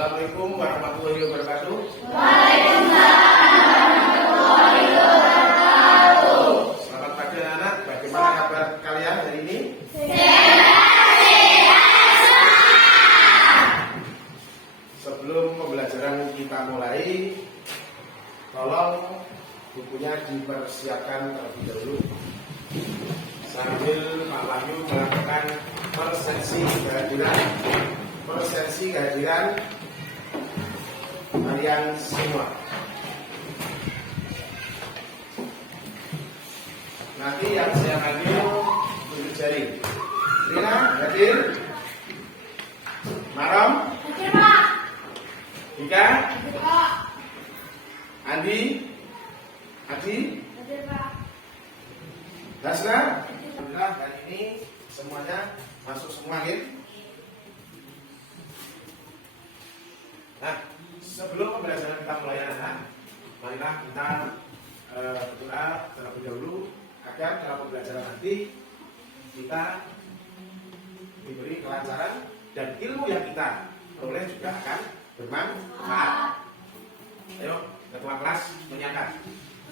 Assalamualaikum warahmatullahi wabarakatuh. Waalaikumsalam warahmatullahi wabarakatuh. Selamat pagi anak-anak. Bagaimana kabar kalian hari ini? Sebelum pembelajaran kita mulai, tolong bukunya dipersiapkan terlebih dahulu sambil Pak Wahyu melakukan persepsi kehadiran kalian semua. Nanti yang saya panggil tunjuk jari. Rina hadir. Marom Hadir, Pak. Ika, Hadir, Pak. Adi, Hadir, Pak. Hasna. Alhamdulillah hari ini semuanya masuk semua ya. Nah, sebelum pembelajaran kita mulai anak, marilah kita berdoa terlebih dahulu agar dalam pembelajaran nanti kita diberi kelancaran dan ilmu yang kita peroleh juga akan bermanfaat. Ayo, ketua kelas menyatakan.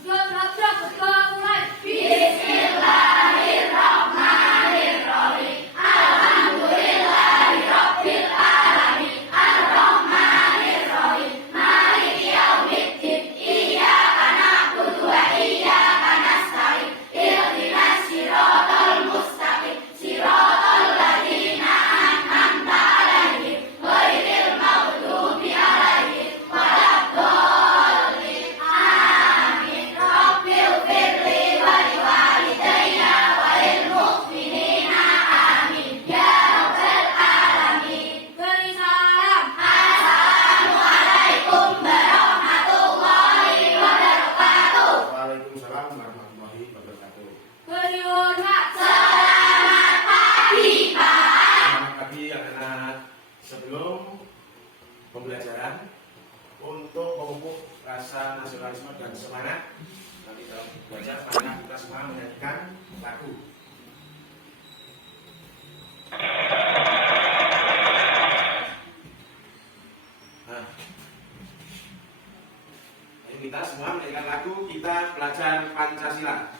Mulai. Bismillahirrahmanirrahim. Alhamdulillahirabbil alamin. Arrahmanirrahim. Maliki yaumiddin. Iyyaka na'budu wa iyyaka nasta'in. Ihdinas siratal mustaqim. Siratal ladzina an'amta 'alaihim ghairil maghdubi 'alaihim waladdallin. Amin. Rabbil firli wa liwalidayya wa lil mu'minina. Amin. Ya rabbal alamin. Beri salam. Assalamualaikum warahmatullahi wabarakatuh. Waalaikumsalam warahmatullahi wabarakatuh. Beri hormat. Selamat pagi, Pak. Selamat pagi anak-anak. Sebelum pembelajaran untuk memupuk rasa nasionalisme dan semangat, nanti dalam belajar maka kita semua menyanyikan lagu. Nah, ayo kita semua menyanyikan lagu. Kita belajar Pancasila.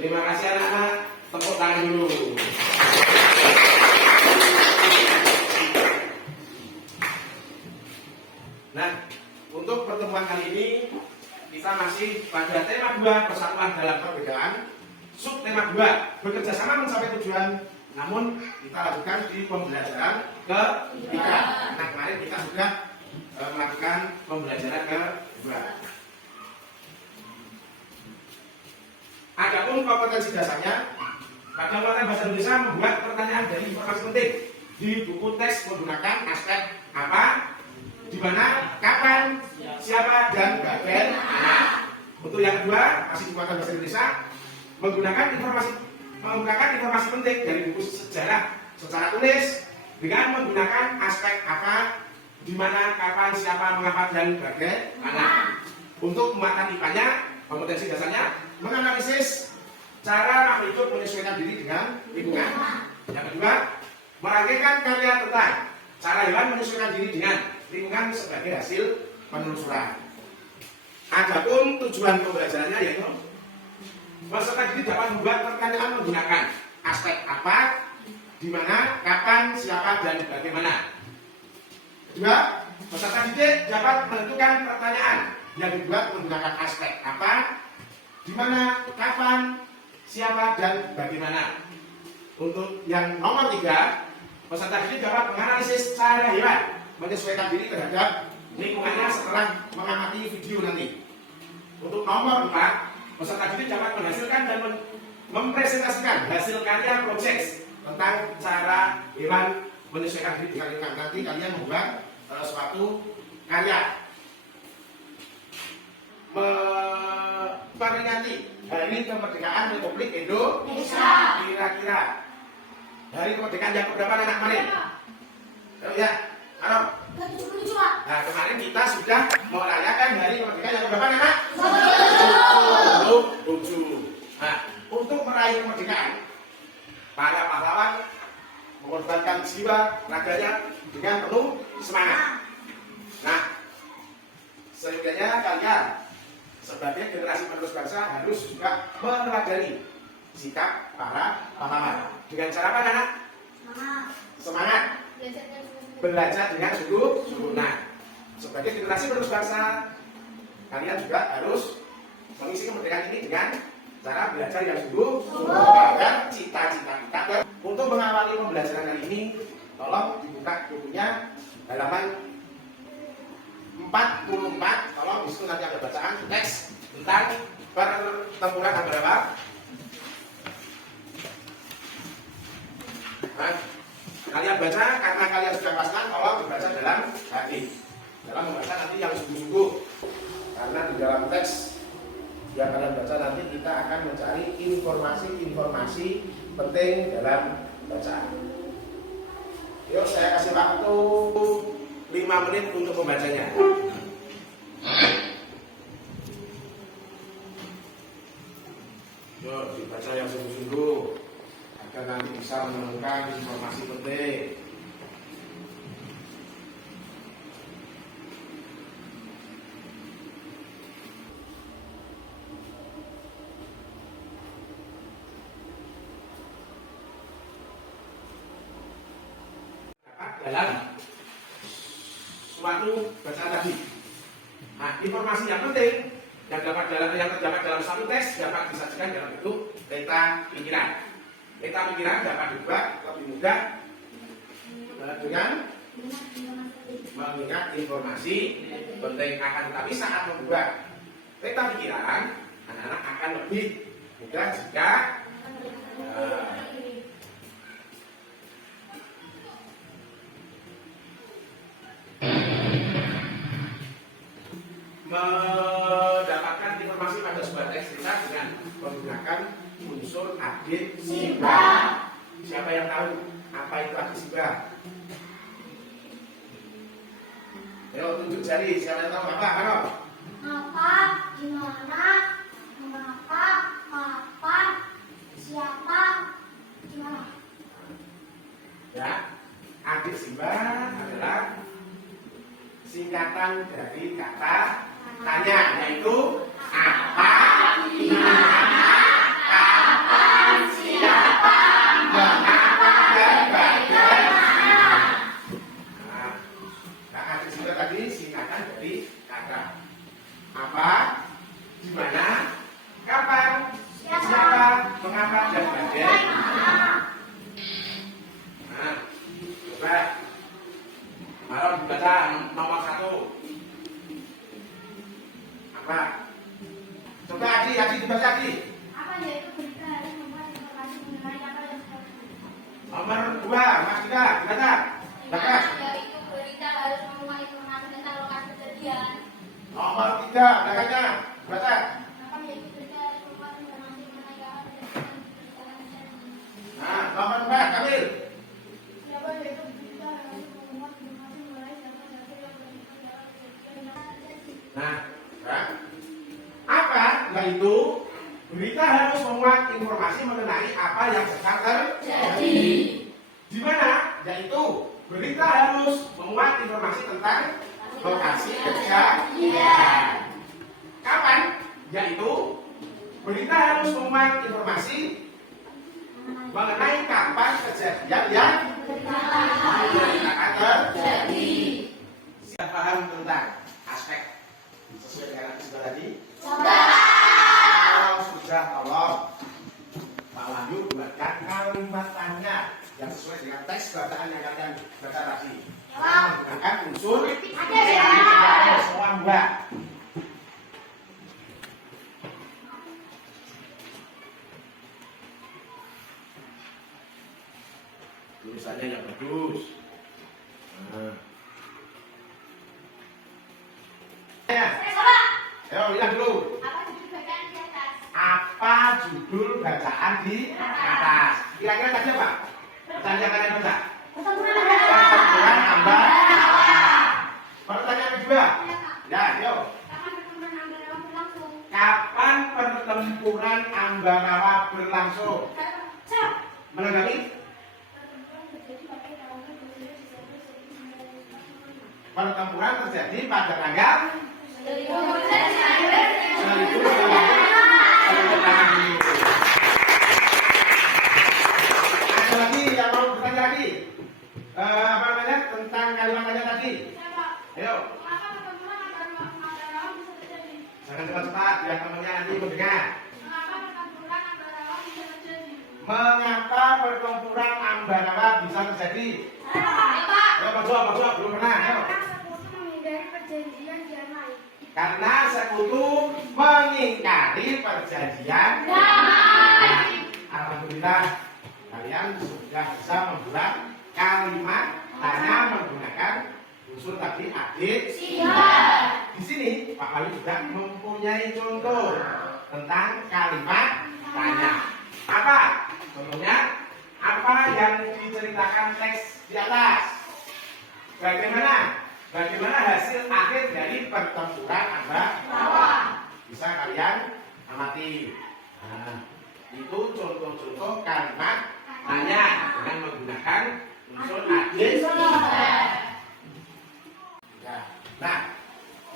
Terima kasih anak-anak. Tepuk tangan dulu. Nah, untuk pertemuan kali ini kita masih pada tema 2, persatuan dalam perbedaan. Subtema 2, bekerja sama mencapai tujuan. Namun kita lakukan di pembelajaran ketiga. Nah, kemarin kita sudah melakukan pembelajaran kedua. Adapun kompetensi dasarnya, pada pelatihan bahasa Indonesia membuat pertanyaan dari informasi penting di buku teks menggunakan aspek apa, di mana, kapan, siapa, dan bagaimana. Untuk yang kedua, masih di pelatihan bahasa Indonesia, menggunakan informasi penting dari buku sejarah secara tulis dengan menggunakan aspek apa, di mana, kapan, siapa, mengapa, dan bagaimana. Untuk pembuatan IPA-nya, kompetensi dasarnya menganalisis cara makhluk hidup menyesuaikan diri dengan lingkungan. Yang kedua, merangkaikan karya tentang Cara hewan menyesuaikan diri dengan lingkungan sebagai hasil penelusuran. Adapun tujuan pembelajarannya yaitu peserta didik dapat membuat pertanyaan menggunakan aspek apa, di mana, kapan, siapa, dan bagaimana. Kedua, peserta didik dapat menentukan pertanyaan yang dibuat menggunakan aspek apa, di mana, kapan, siapa, dan bagaimana. Untuk yang nomor 3, peserta didik dapat menganalisis cara hewan menyesuaikan diri terhadap lingkungannya setelah mengamati video nanti. Untuk nomor 4, peserta didik dapat menghasilkan dan mempresentasikan hasil karya project tentang cara hewan menyesuaikan diri dengan lingkungan. Nanti kalian membuat suatu karya memperingati Hari Kemerdekaan Republik Indonesia. Kira-kira hari kemerdekaan yang keberapa anak kemarin? Ya, halo. Nah, kemarin kita sudah merayakan hari kemerdekaan yang keberapa anak? 7. Nah, untuk meraih kemerdekaan, para pahlawan mengorbankan jiwa raganya dengan penuh semangat. Nah, sehingga kalian sebagai generasi penerus bangsa harus juga meneladani sikap para pahlawan. Dengan cara apa, anak? Semangat. Belajar dengan sungguh-sungguh. Nah, sebagai generasi penerus bangsa, kalian juga harus mengisi kemerdekaan ini dengan cara belajar yang sungguh-sungguh agar cita-cita kita. Untuk mengawali pembelajaran kali ini, tolong dibuka bukunya halaman 44. Tolong disitu nanti ada bacaan teks tentang pertempuran tanggal berapa. Nah, kalian baca, karena kalian sudah pasang, tolong dibaca dalam hati. Dalam membaca nanti yang sungguh-sungguh, karena di dalam teks yang kalian baca nanti kita akan mencari informasi-informasi penting dalam bacaan. Yuk, saya kasih waktu 5 menit untuk membacanya. Yuk, dibaca yang sungguh-sungguh agar nanti bisa menemukan informasi penting. Dalam suatu bacaan tadi. Nah, informasi yang penting yang terdapat dalam satu teks dapat disajikan dalam bentuk peta pikiran. Peta pikiran dapat dibuat lebih mudah dengan mengingat informasi penting. Akan tetapi saat membuat peta pikiran, anak-anak akan lebih mudah jika mendapatkan informasi pada sebuah teks kita dengan menggunakan unsur adjektiva. Siapa yang tahu apa itu adjektiva? Ayo tunjuk jari, siapa yang tahu apa? Halo. Apa, di mana, mengapa, kapan, siapa, di mana. Ya, adjektiva adalah singkatan dari kata tanya, yaitu apa, di mana, kapan, siapa, mengapa, dan bagaimana. Nah, adjektiva tadi singkatan dari kata apa, di mana, kapan, siapa, mengapa, dan bagaimana. Nah, coba Mari dibaca nomor 1. Apa? Coba Adi dibaca Adi. Apa yaitu berita harus membuat informasi mengenai apa yang sedang terjadi. Nomor 2, Mas Dida, dibaca. Baca. Yaitu berita harus memuat informasi tentang lokasi kejadian. Nomor 3, bacanya. Baca. Apa yaitu berita harus memuat informasi mengenai apa yang sedang terjadi. Nah, nomor 4, Kamil. Siapa yaitu berita harus memuat informasi mengenai siapa saja yang berita dalam kejadian yang terjadi. Nah, ya. Apa? Yaitu berita harus memuat informasi mengenai apa yang sedang terjadi. Di mana? Yaitu Berita harus memuat informasi tentang lokasi kejadian. Kapan? Yaitu berita harus memuat informasi mengenai kapan kejadian yang diberitakan terjadi. Siapa paham tentang aspek sesuai dengan yang sudah tadi? Kalau sudah, tolong Pak Wahyu buatkan kalimat tanya yang sesuai dengan teks bacaan yang kalian baca tadi. Menggunakan unsur semua mbak. Tulisannya yang bagus. Ayo bilang dulu. Apa judul bacaan di atas? Kira-kira tadi apa? Pertanyaan yang kalian baca. Pertempuran Ambar. Pertanyaan kedua. Ya, yuk. Kapan pertempuran Ambarawa berlangsung? Menanggapi? Pertempuran terjadi pada tanggal 1900. Ada lagi yang mau bertanya lagi? Apa namanya tentang kalimat tanya tadi? Ayo. Jangan cepat-cepat, biar temannya nanti mendengar. Mengapa pertempuran Ambarawa bisa terjadi? Ayo, Pak, belum pernah. Ayo. Karena sekutu mengingkari perjanjian damai. Alhamdulillah kalian sudah bisa membuat kalimat tanya menggunakan unsur tadi adik. Di sini Pak Wahyu juga mempunyai contoh tentang kalimat tanya. Apa? Contohnya apa yang diceritakan teks di atas? Bagaimana hasil akhir dari pertempuran Ambarawa? Bisa kalian amati. Nah, itu contoh-contoh kalimat tanya dengan menggunakan unsur adik. Nah,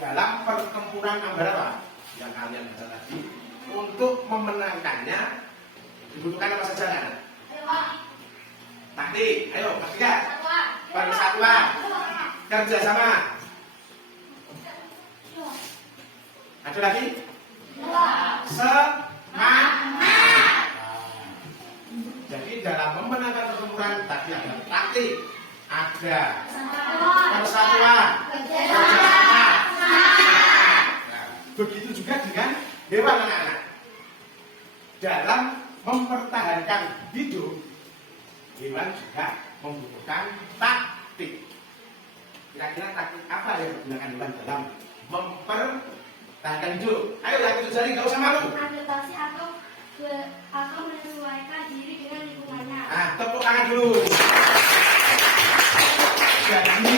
dalam pertempuran Ambarawa yang kalian baca tadi, untuk memenangkannya dibutuhkan apa saja? Taktik. Ayo, ketiga. Persatuan. Kerjasama. Ada lagi? Semangat. Jadi dalam memenangkan pertempuran tadi ada taktik, ada persatuan, kerjasama. Begitu juga dengan hewan anak-anak. Dalam mempertahankan hidup, hewan juga membutuhkan taktik. Kira-kira taktik apa yang digunakan hewan dalam mempertahankan hidup? Ayo yang itu jari, nggak usah malu. Adaptasi atau menyesuaikan diri dengan lingkungannya. Nah, tepuk tangan dulu. Jadi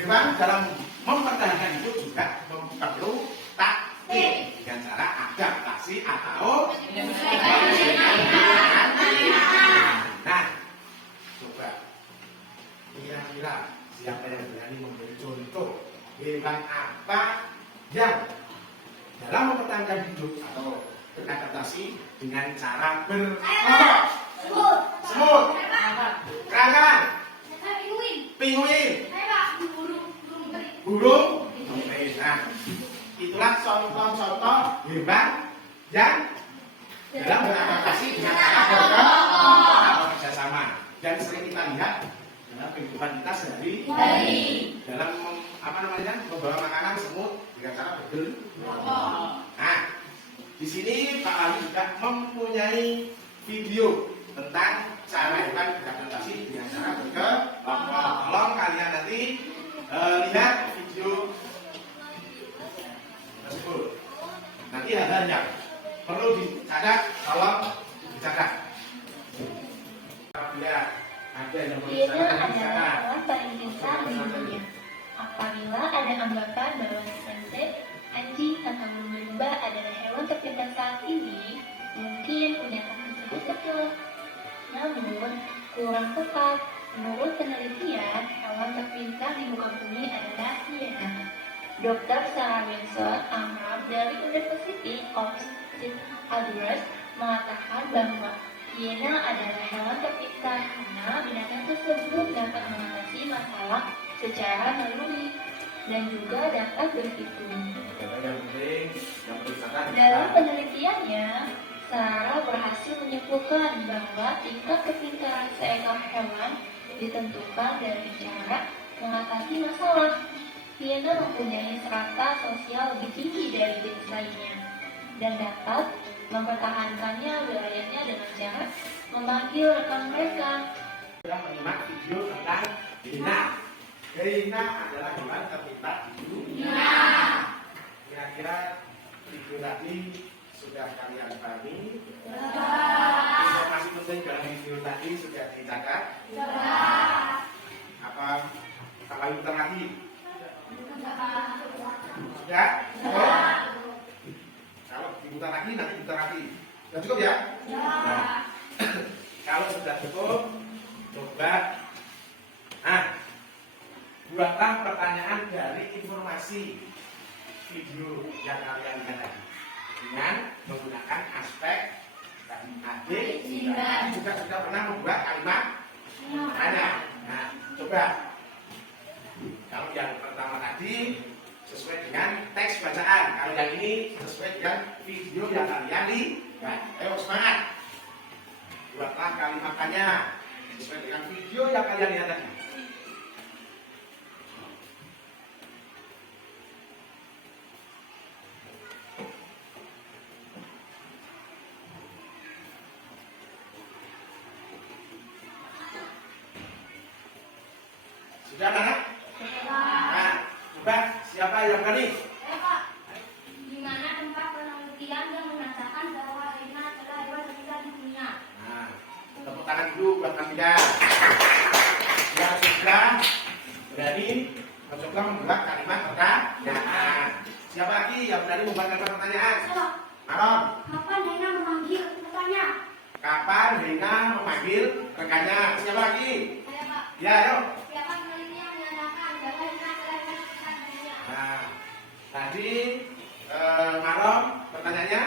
hewan dalam mempertahankan hidup juga perlu taktik dengan cara adaptasi atau nah, coba kira-kira siapa yang berani memberi contoh hewan apa yang dalam mempertahankan hidup atau beradaptasi dengan cara berkelompok? Semut, kerangka, pinguin, burung. Nah, itulah contoh-contoh hewan yang dalam beradaptasi dengan cara berkelompok atau kerjasama. Dan sering kita lihat dalam kehidupan kita sehari-hari dalam membawa makanan semut dengan cara berkelompok. Nah, di sini Pak Ali juga mempunyai video tentang cara hewan beradaptasi dengan cara berkelompok. Tolong kalian nanti lihat video tersebut. Nanti hal-hal yang perlu dicatat, tolong dicatat. Apabila ada yang perlu adalah hewan paling besar di dunia. Apabila ada anggapan bahwa chimpanzee, anjing atau lumba adalah hewan terpintar saat ini, mungkin pendapat tersebut betul. Namun, kurang tepat Menurut penelitian, hewan terpintar di muka bumi adalah hiena. Dr. Sarah Winsor Amram dari University of St. Andrews mengatakan bahwa hiena adalah hewan terpintar karena binatang tersebut dapat mengatasi masalah secara naluri dan juga dapat berhitung. Dalam penelitiannya, Sarah berhasil menyimpulkan bahwa tingkat kepintaran seekor hewan ditentukan dari cara mengatasi masalah. Hiena mempunyai strata sosial lebih tinggi dari jenis lainnya dan dapat mempertahankannya wilayahnya dengan cara memanggil rekan mereka. Sudah menyimak video tentang hiena. Hiena adalah hewan terpintar di dunia. Kira-kira video tadi sudah kalian pahami? Informasi penting dalam video tadi sudah dicatat? Apa diputar lagi? Sudah? Kalau diputar lagi nanti diputar lagi. Sudah cukup ya? Nah, kalau sudah cukup, coba buatlah pertanyaan dari informasi video yang kalian lihat tadi dengan menggunakan aspek adik juga sudah pernah membuat kalimat tanya. Nah, coba kalau yang pertama tadi sesuai dengan teks bacaan, kalau yang ini sesuai dengan video yang kalian lihat. Ayo semangat, buatlah kalimatnya sesuai dengan video yang kalian lihat tadi. Sudah anak? Nah, coba siapa yang berani? Di mana tempat penelitian yang mengatakan bahwa hiena adalah hewan terpintar di dunia? Nah, tepuk tangan dulu buat kalian. Yang sudah berani mencoba membuat kalimat pertanyaan. Siapa lagi yang berani membuat kalimat pertanyaan? Marom. Kapan hiena memanggil rekannya? Kapan hiena memanggil rekannya? Siapa lagi? Saya, Pak. Ya, ayo. Siapa peneliti yang menyatakan bahwa hiena adalah hewan terpintar di dunia? Nah, tadi Marom pertanyaannya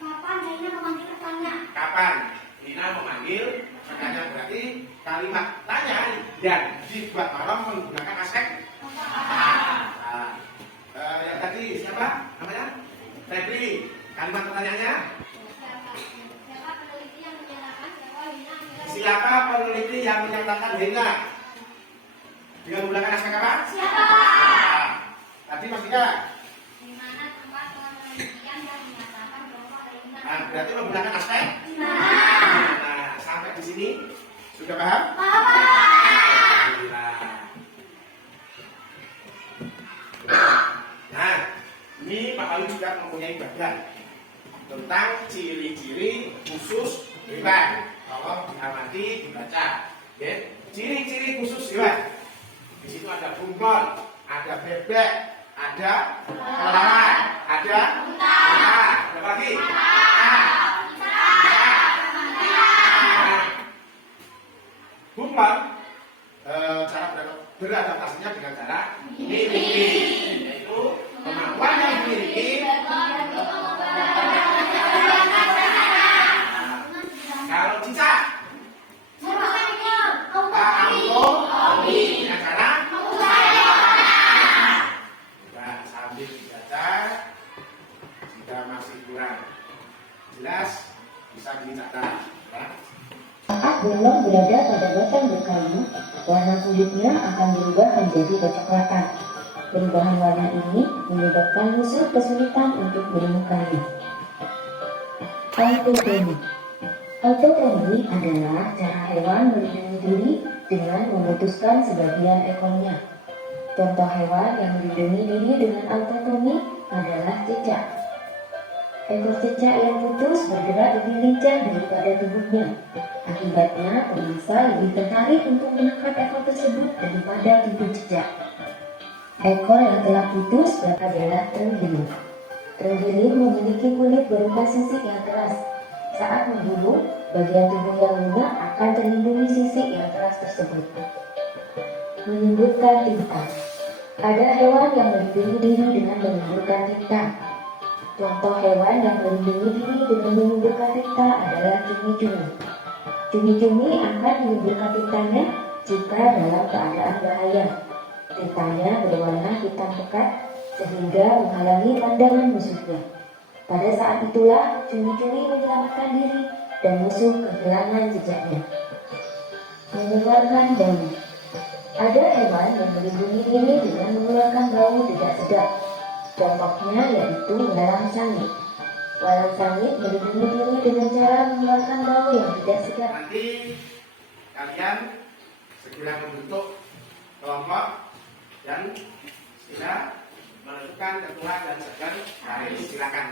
Kapan hiena memanggil rekannya? kapan Nina memanggil rekannya, berarti kalimat tanya dan dibuat Marom menggunakan aspek. Nah, yang tadi siapa namanya? Febri. Kalimat pertanyaannya Siapa peneliti yang menyatakan bahwa hiena adalah siapa peneliti yang menyatakan hiena dengan menggunakan aspek apa? Siapa? Nah, tadi Mas Dika. Di mana tempat penelitian yang menyatakan bahwa hiena Nah, berarti menggunakan aspek. Nah, Nah, sampai di sini sudah paham? Papa. Alhamdulillah. Nah, ini Pak Ali juga mempunyai bagian tentang ciri-ciri khusus hewan. Tolong diamati, dibaca. Ya. Ciri-ciri khusus hewan. Di situ ada bunglon, ada bebek, ada kelawar, ada unta, ada apa lagi? Bunglon cara beradaptasinya dengan cara mimikri, yaitu kemampuan yang dimiliki. Kalau cicak, dengan cara nah, sambil dibaca. Jika masih kurang jelas bisa dicatat. Ya. Saat bunglon berada pada batang berkayu, warna kulitnya akan berubah menjadi kecoklatan. Perubahan warna ini menyebabkan musuh kesulitan untuk menemukannya. Autotomi. Autotomi adalah cara hewan melindungi diri dengan memutuskan sebagian ekornya. Contoh hewan yang melindungi diri dengan autotomi adalah cicak. Ekor cicak yang putus bergerak lebih lincah daripada tubuhnya. Akibatnya, pemangsa lebih tertarik untuk menangkap ekor tersebut daripada tubuh cicak. Ekor yang telah putus adalah terenggiling. Terenggiling memiliki kulit berupa sisik yang keras. Saat memburu, Bagian tubuh yang lunak akan terlindungi sisik yang keras tersebut. Menyemburkan tinta. Ada hewan yang melindungi diri dengan menyemburkan tinta. Contoh hewan yang melindungi diri dengan menyemburkan tinta adalah cumi-cumi. Cumi-cumi akan menyemburkan tintanya jika dalam keadaan bahaya. Tintanya berwarna hitam pekat sehingga menghalangi pandangan musuhnya. Pada saat itulah cumi-cumi menyelamatkan diri dan musuh kehilangan jejaknya. Mengeluarkan bau. Ada hewan yang melindungi diri dengan mengeluarkan bau tidak sedap. Contohnya yaitu walang sangit. Walang sangit melindungi diri dengan cara mengeluarkan bau yang tidak sedap. Nanti kalian segera membentuk kelompok dan segera menentukan ketua dan sekretaris. Silakan.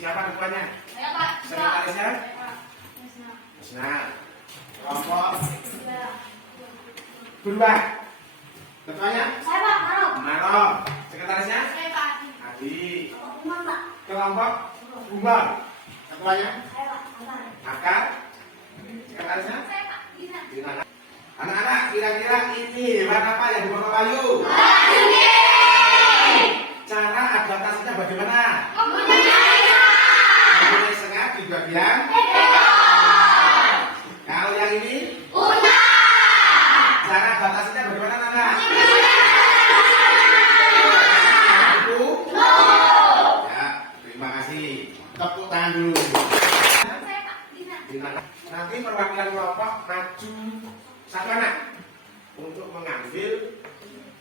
Siapa ketuanya? Saya Pak. Sekretarisnya? Saya Pak. Musna. Musna. Kelompok Saya. berubah. Ketuanya? Saya Pak. Marok. Marok. Sekretarisnya? Saya Pak. Adi. Umar Pak. Kelompok Umar. Ketuanya? Saya Pak. Amar. Akar. Sekretarisnya? Saya Pak. Dina. Gimana? Anak-anak, kira-kira ini hewan apa yang dibawa ke Bayu? Cara adaptasinya bagaimana? Mempunyai sengat di bagian. Kalau yang ini? Cara adaptasinya bagaimana, anak? Itu? Ya, terima kasih. Tepuk tangan dulu. Saya Pak. Dina. Nanti perwakilan kelompok maju satu anak untuk mengambil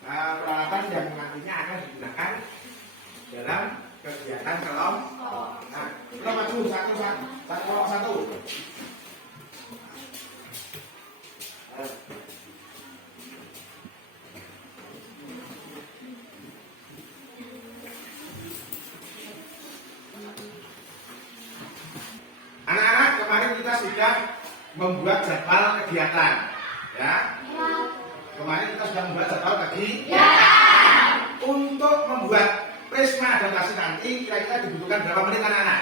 peralatan yang nantinya akan digunakan dalam kegiatan kelompok. Nah, kita maju satu kelompok satu. Anak-anak, kemarin kita sudah membuat jadwal kegiatan, ya. Kemarin kita sudah membuat jadwal kegiatan. Untuk membuat prisma adaptasi nanti kira-kira dibutuhkan berapa menit anak-anak?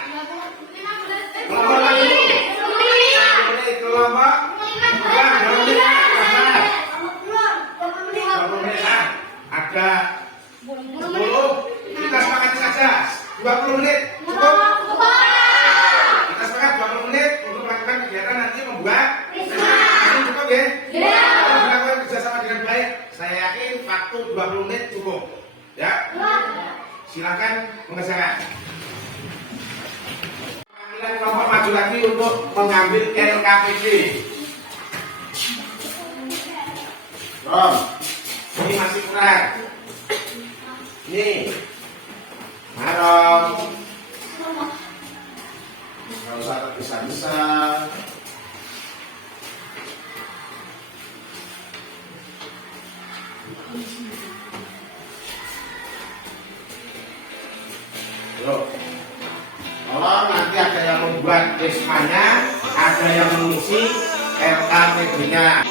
Kelompok lagi. 10 menit. Kelompok 2 menit. 20 menit. Nah, ada 10. Kita sepakati saja 20 menit. Cukup? Kita sepakat 20 menit untuk melakukan kegiatan nanti membuat prisma. Ini cukup ya? Kalau dilakukan kerjasama dengan baik, saya yakin waktu 20 menit cukup. Ya? Silakan mengerjakan. Panggilan kelompok maju lagi untuk mengambil LKPD. Rom, ini masih kurang. Ini, Marom. Nggak usah tergesa-gesa. Loh. Kalau nanti ada yang membuat prismanya, ada yang mengisi LKPD-nya.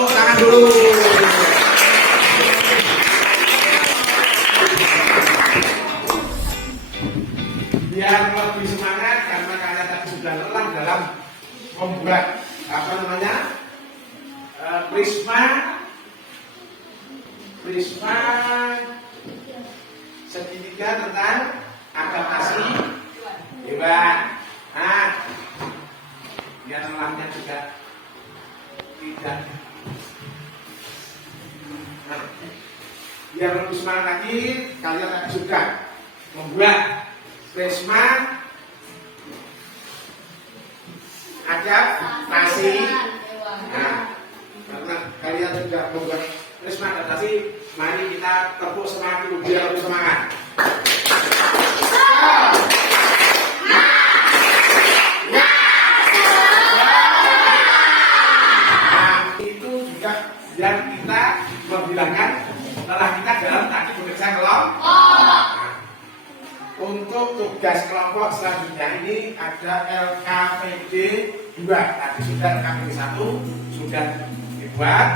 Tepuk tangan dulu. Biar lebih semangat karena kalian tadi sudah lelah dalam membuat apa namanya prisma segitiga tentang adaptasi hewan. Nah, biar lelahnya juga tidak. Nah, biar lebih semangat lagi, kalian tadi sudah membuat prisma adaptasi. Nah, karena kalian sudah membuat prisma adaptasi, mari kita tepuk semangat dulu biar lebih semangat. Dan kita membilangkan setelah kita dalam tadi bekerja kelompok. Untuk tugas kelompok selanjutnya ini ada LKPD 2. Tadi sudah LKPD 1 sudah dibuat.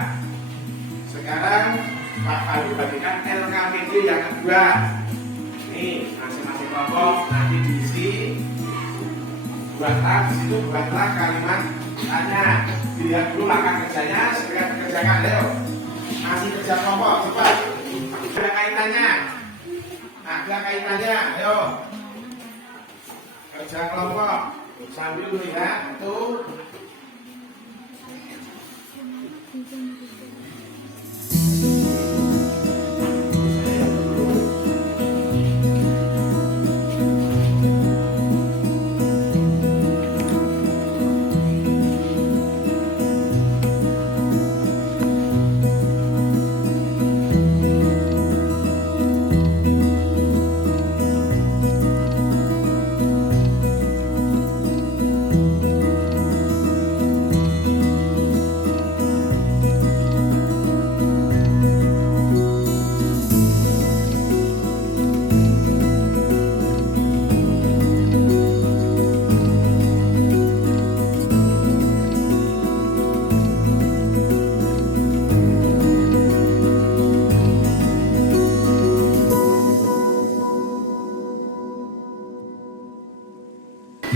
Sekarang Pak Fahri bagikan LKPD yang kedua. Ini masing-masing kelompok nanti diisi. Buatlah di situ buatlah kalimat tanya. Dilihat dulu langkah kerjanya, segera dikerjakan. Ayo, masih kerja kelompok, cepat. Ada kaitannya, ayo. Kerja kelompok sambil melihat tuh.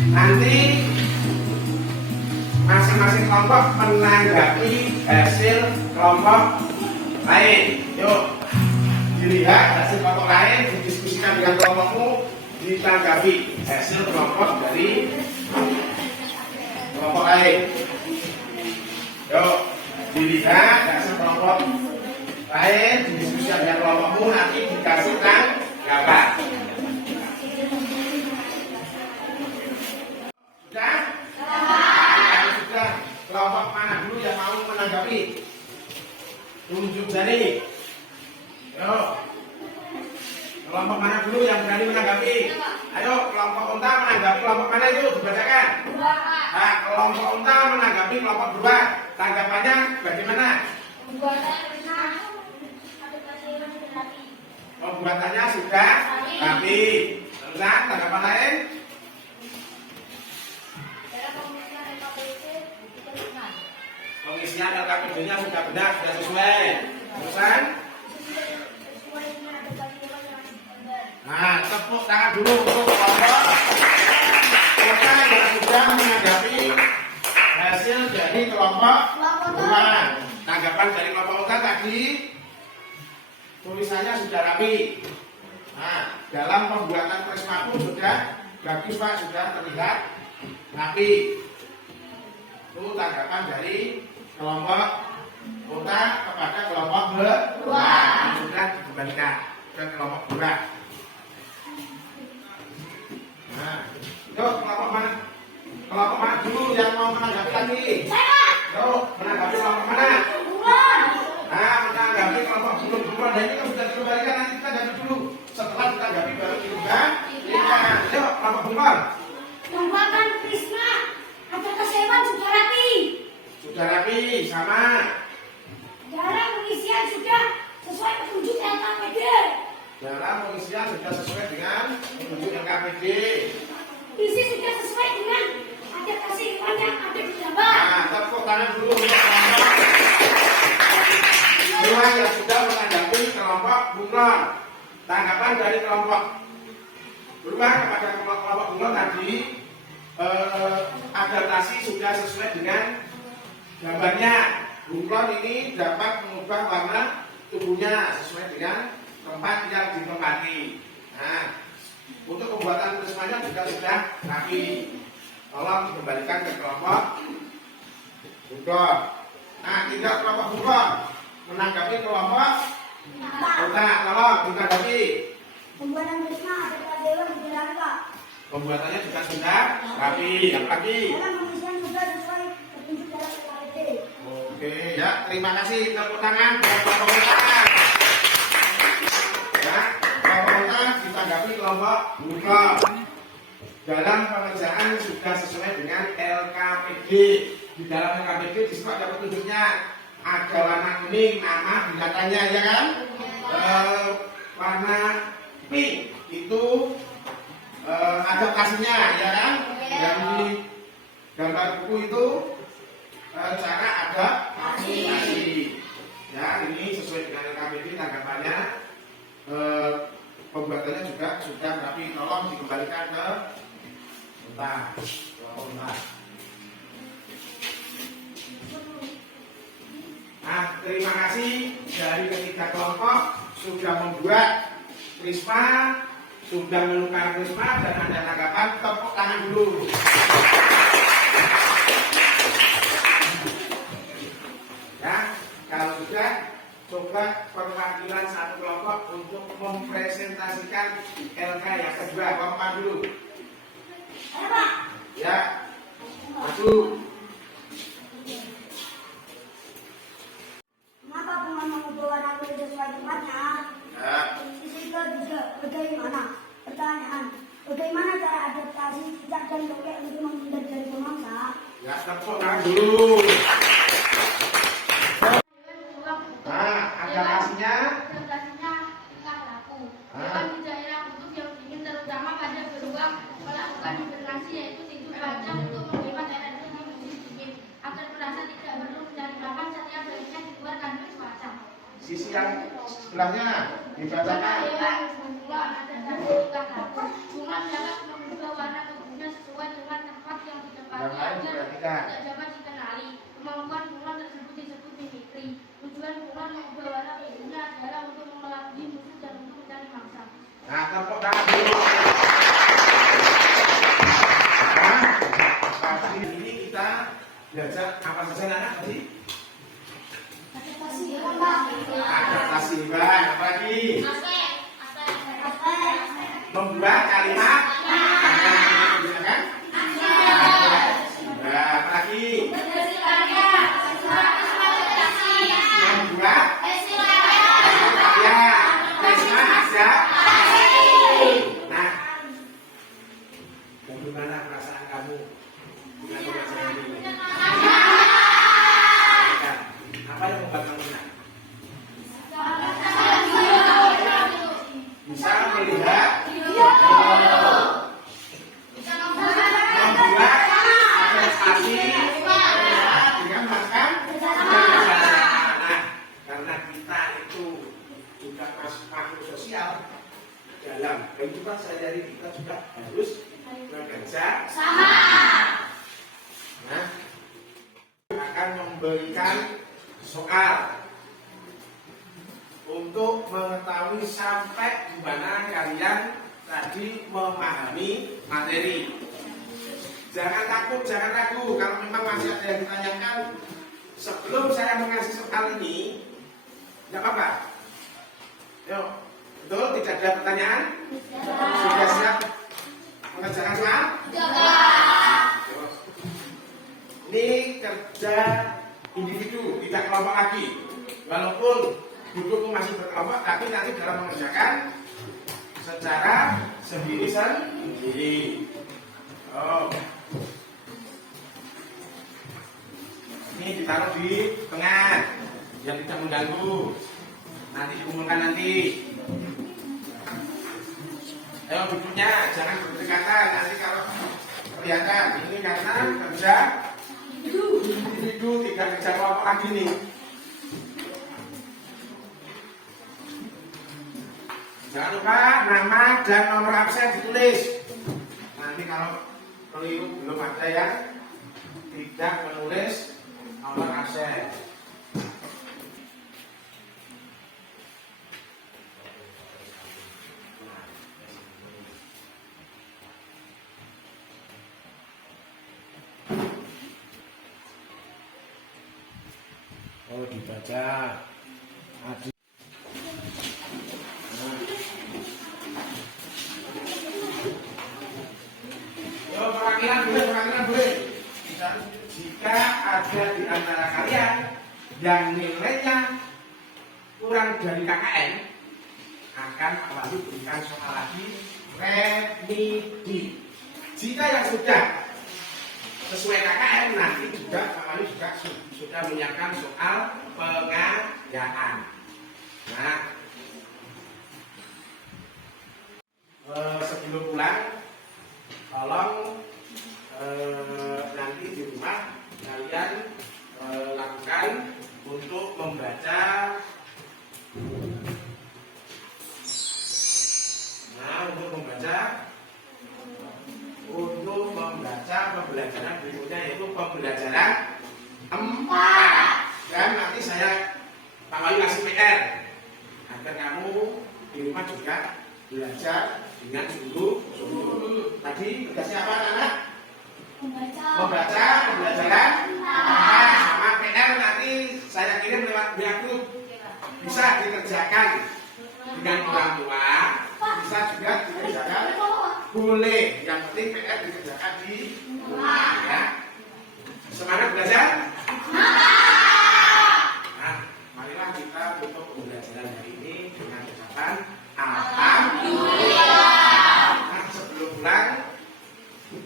Nanti masing-masing kelompok menanggapi hasil kelompok lain. Yuk, dilihat hasil kelompok lain, didiskusikan dengan kelompokmu, ditanggapi hasil kelompok dari kelompok lain. Yuk, dilihat hasil kelompok lain, didiskusikan dengan kelompokmu, nanti dikasih tanggapan. Sudah? Kelompok mana dulu yang mau menanggapi? Tunjuk jari. Yo. Kelompok mana dulu yang berani menanggapi? Ayo, kelompok unta menanggapi kelompok mana itu? Dibacakan. Nah, kelompok unta menanggapi kelompok 2. Tanggapannya bagaimana? Pembuatannya sudah rapi. Terus tanggapan lain? Pengisian LKPD-nya sudah benar, sudah sesuai. Terusan? Nah, tepuk tangan dulu untuk kelompok kita yang sudah menanggapi hasil dari kelompok 2. Tanggapan dari kelompok kita tadi tulisannya sudah rapi. Nah, dalam pembuatan prisma pun sudah bagus Pak, sudah terlihat rapi. Itu tanggapan dari kelompok kota kepada kelompok 2 sudah dikembalikan ke kelompok 2. Nah, yuk kelompok mana? Kelompok mana dulu yang mau menanggapi lagi? Yuk, menanggapi kelompok mana? Nah, menanggapi kelompok buruan. Dan ini kan sudah dikembalikan, nanti kita ganti dulu. Setelah ditanggapi baru dikembalikan. Yuk, kelompok buruan. Pembuatan prisma ada kesewan sudah rapi. Sudah rapi, sama. Dalam pengisian sudah sesuai petunjuk LKPD. Dalam pengisian sudah sesuai dengan petunjuk LKPD. Isi sudah sesuai dengan adaptasi hewan yang ada di gambar. Nah, tepuk tangan dulu. jawaban dari kelompok berubah kepada kelompok bunglon tadi. Adaptasi sudah sesuai dengan gambarnya. Bunglon ini dapat mengubah warna tubuhnya sesuai dengan tempat yang ditempati. Nah, untuk pembuatan prismanya juga sudah rapi. Tolong dikembalikan ke kelompok bunglon. Nah, tidak kelompok bunglon menanggapi kelompok bunglon. Tolong ditanggapi. Pembuatan prisma ada dewan di dalam Pak. Pembuatannya juga sudah rapi. Yang lagi. Dalam pengisian juga sesuai petunjuk dalam PKPD. Oke, ya, terima kasih. Tepuk tangan buat kelompok bunglon. Ya, kelompok bunglon ditanggapi kelompok bunglon. Dalam pengerjaan sudah sesuai dengan LKPD. Di dalam LKPD di situ ada petunjuknya. Ada warna kuning, nama binatangnya, ya kan? Warna pink itu adaptasinya, ya kan? Yang di gambar buku itu cara adaptasi. Ya, ini sesuai dengan LKPD tanggapannya. Pembuatannya juga sudah rapi. Tolong dikembalikan ke bentar. Nah, terima kasih dari ketiga kelompok sudah membuat prisma, sudah menukar prisma dan ada tanggapan. Tepuk tangan dulu. Ya, kalau sudah, coba perwakilan satu kelompok untuk mempresentasikan LK yang kedua. Kelompok dulu. Ayo Pak. Ya, maju. Mengapa bunga mengubah warna kulit sesuai tempatnya? Ya. Sisi ketiga, bagaimana? Pertanyaan, bagaimana cara adaptasi cicak dan tokek untuk menghindar dari pemangsa? Ya, tepuk tangan dulu. Nah, adaptasinya. Adaptasinya tingkah laku. Hewan di daerah kutub yang dingin terutama pada beruang melakukan hibernasi yaitu tidur panjang untuk menghemat energi di musim dingin agar merasa tidak perlu mencari makan setiap harinya di luar kandung cuaca. Sisi yang sebelahnya dibacakan. Hewan bunglon adaptasi tingkah laku. Bunglon dapat mengubah warna tubuhnya sesuai dengan tempat yang ditempati Yang lain agar diperhatikan. tidak dapat dikenali. Kemampuan bunglon tersebut disebut mimikri. Tujuan bunglon mengubah warna tubuhnya adalah untuk mengelabui musuh dan untuk mencari mangsa. Nah, tepuk tangan dulu. Nah, pagi ini kita belajar apa saja anak tadi? Adaptasi hewan Pak. Adaptasi hewan. Apa lagi? Aspek. Membuat kalimat. Menggunakan. Nah, apa lagi? Membuat. Ya, prisma aja. Nah, bagaimana perasaan kamu dengan pembelajaran ini? Apa yang membuat kamu senang? Bisa melihat, membuat adaptasi dengan makan. Nah, karena kita itu juga makhluk sosial, dalam kehidupan sehari-hari kita juga harus bekerja sama. Nah, akan memberikan soal untuk mengetahui sampai di mana kalian tadi memahami materi. Jangan takut, jangan ragu. Kalau memang masih ada yang ditanyakan sebelum saya mengasih soal ini, tidak apa-apa. Yuk, betul? Tidak ada pertanyaan? Sudah siap mengerjakan soal? Yuk. Ini kerja individu, tidak kelompok lagi. Walaupun duduk masih berkelompok, tapi nanti dalam mengerjakan secara sendiri-sendiri. Oh. Ini ditaruh di tengah, biar tidak mengganggu. Nanti dikumpulkan nanti. Ayo duduknya, jangan berdekatan. Nanti kalau kelihatan ini karena kerja individu, tidak kerja kelompok lagi nih. Jangan lupa nama dan nomor absen ditulis. Nanti kalau keliru belum ada yang tidak menulis nomor absen. Oh, dibaca. Adik. Yo, perwakilan boleh. Jika ada di antara kalian yang nilainya kurang dari KKN, akan Pak Wali berikan soal lagi remedi. Jika yang sudah sesuai KKN, nanti juga Pak Wali juga sudah menyiapkan soal pengayaan. Nah, sebelum pulang, tolong nanti di rumah kalian lakukan untuk membaca. Nah, untuk membaca pembelajaran berikutnya, yaitu pembelajaran 4. Dan nanti saya Pak Wali kasih PR agar kamu di rumah juga belajar dengan sungguh-sungguh. Tadi tugasnya apa, anak? Membaca pembelajaran 4 sama PR nanti saya kirim lewat WA Group. Bisa dikerjakan dengan orang tua, bisa juga dikerjakan boleh. Yang penting PR dikerjakan di rumah, ya. Semangat belajar. Nah, marilah kita tutup pembelajaran hari ini dengan ucapan alhamdulillah. Nah, sebelum pulang,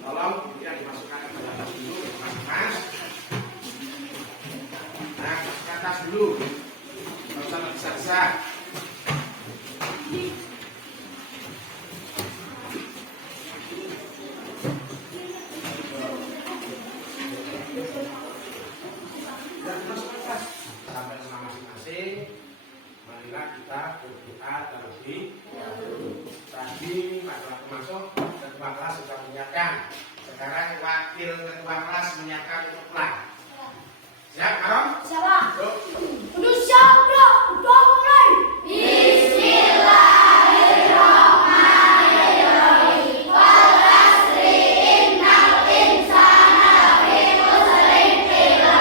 tolong yang dimasukkan ke dalam tas dulu, mas. Nah, masukkan tas dulu. Tidak usah besar-besar. Sampai rumah masing-masing, marilah kita berdoa terlebih dahulu. Tadi pada waktu masuk, ketua kelas sudah menyiapkan. Sekarang wakil ketua kelas menyiapkan untuk pulang. Siap, Karom? Siapa? Yuk. Udah siap, bro. Udah mulai. Bismillahirrahmanirrahim. Wal asri innal insana lafi khusrin illa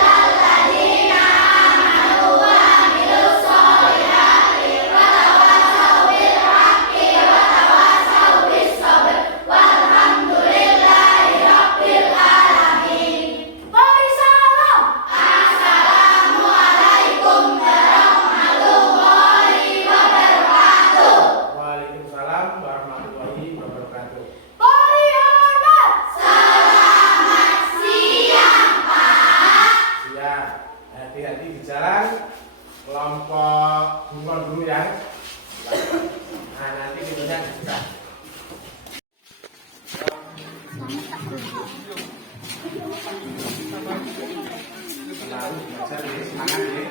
alladzina amanu wa amilus sholihati wa tawassaw bil haqqi wa tawassaw bis sabr walhamdulillahi rabbil alamin. Waalaikumsalam. Assalamualaikum warahmatullahi wabarakatuh. Waalaikumsalam warahmatullahi wabarakatuh. Beri hormat. Selamat siang, Pak. Siap. Hati-hati di jalan. Kelompok bunga dulu ya. Nah, nanti videonya dibuka. Selalu belajar ya, semangat ya.